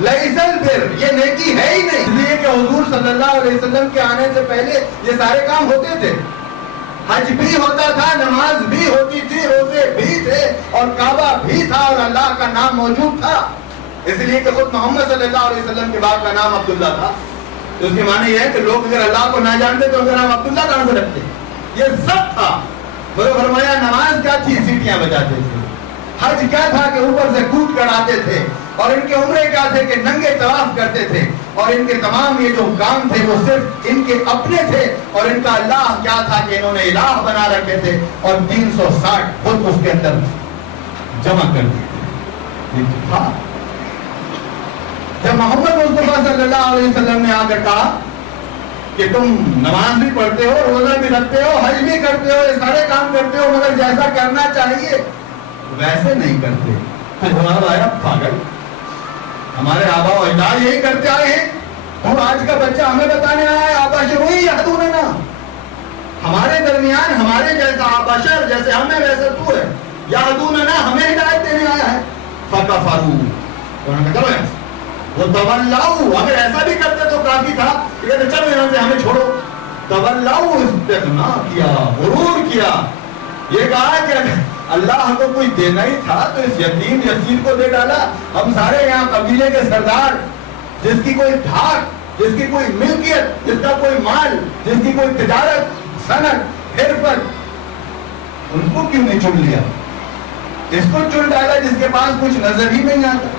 Lassell بر، یہ نیکی ہے ہی نہیں، اس لیے کہ حضور صلی اللہ علیہ وسلم کے آنے سے پہلے یہ سارے کام ہوتے تھے، حج بھی ہوتا تھا، نماز بھی ہوتی تھی، روزے بھی تھے، اور کعبہ بھی تھا، اور اللہ کا نام موجود تھا، اس لیے کہ خود محمد صلی اللہ علیہ وسلم کے باپ کا نام عبداللہ تھا، تو اس کے معنی یہ ہے کہ لوگ اگر اللہ کو نہ جانتے تو ان کا نام عبداللہ کہاں سے رکھتے؟ یہ سب تھا۔ فرمایا نماز کیا تھی؟ سیٹیاں بجاتے تھے، حج کیا تھا کہ اوپر سے کود کر آتے تھے، اور ان کے عمرے کیا تھے کہ ننگے طواف کرتے تھے، اور ان کے تمام یہ جو کام تھے وہ صرف ان کے اپنے تھے، اور ان کا اللہ کیا تھا کہ انہوں نے الہ بنا رکھے تھے، اور 360 خود اس کے اندر جمع کر دیے تھے۔ یہ تھا جب محمد مصطفیٰ صلی اللہ علیہ وسلم نے آ کر کہا کہ تم نماز بھی پڑھتے ہو، روزہ بھی رکھتے ہو، حج بھی کرتے ہو، یہ سارے کام کرتے ہو، مگر جیسا کرنا چاہیے ویسے نہیں کرتے، تو جواب آیا پاگل، ہمارے آبا و اجداد یہی کرتے آئے ہیں، تو آج کا بچہ ہمیں بتانے آیا ہے آباشر یہدوننا، ہمارے درمیان ہمارے جیسا آباشر جیسے ہمیں ویسے تو ہے، یہدوننا ہمیں ہدایت دینے آیا ہے، فکفروا، انہوں نے کہا وہ تولاؤ، اگر ایسا بھی کرتے تو کافی تھا، کہتے چلو یہاں سے ہمیں چھوڑو، تولاؤ، استغنا کیا، غرور کیا، یہ کہا کہ اللہ کو کوئی دینا ہی تھا تو اس یتیم یسیر کو دے ڈالا، ہم سارے یہاں قبیلے کے سردار، جس کی کوئی دھاک، جس کی کوئی ملکیت، جس کا کوئی مال، جس کی کوئی تجارت، صنعت، حرفت، ان کو کیوں نہیں چن لیا؟ اس کو چن ڈالا جس کے پاس کچھ نظر ہی نہیں آتا۔